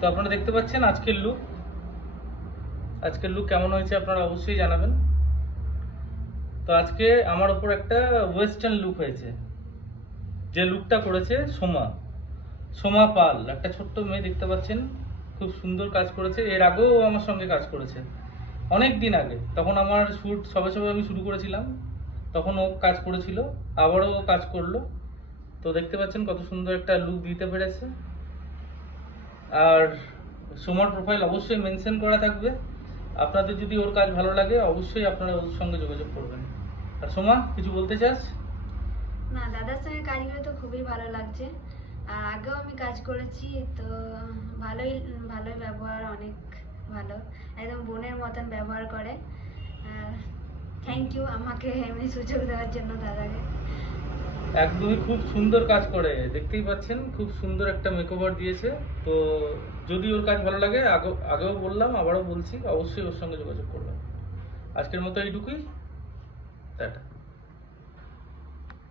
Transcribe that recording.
তো আপনারা দেখতে পাচ্ছেন আজকের লুক কেমন হয়েছে আপনারা অবশ্যই জানাবেন। তো আজকে আমার উপর একটা ওয়েস্টার্ন লুক হয়েছে, যে লুকটা করেছে সোমা পাল, একটা ছোট্ট মেয়ে দেখতে পাচ্ছেন, খুব সুন্দর কাজ করেছে। এর আগেও আমার সঙ্গে কাজ করেছে অনেক দিন আগে, তখন আমার শ্যুট সবে আমি শুরু করেছিলাম, তখন ও কাজ করেছিল, আবারও ও কাজ করলো। তো দেখতে পাচ্ছেন কত সুন্দর একটা লুক দিতে পেরেছে। আর সোমার প্রোফাইল অবশ্যই মেনশন করা থাকবে, আপনাদের যদি ওর কাজ ভালো লাগে অবশ্যই আপনারা ওর সঙ্গে যোগাযোগ করবেন। আর সোমা, কিছু বলতে চাস? না, দাদার সঙ্গে কাজ করে তো খুবই ভালো লাগছে। আর আগেও আমি কাজ করেছি, তো ভালোই ভালোই ব্যবহার, অনেক ভালো, একদম বোনের মতন ব্যবহার করে। থ্যাংক ইউ আমাকে এমনি সুযোগ দেওয়ার জন্য দাদাকে। একদমই খুব সুন্দর কাজ করে, দেখতেই পাচ্ছেন খুব সুন্দর একটা মেকওভার দিয়েছে। তো যদি ওর কাজ ভালো লাগে, আগেও বললাম আবারও বলছি, অবশ্যই ওর সঙ্গে যোগাযোগ করবেন। আজকের মতো এইটুকুই, টাটা।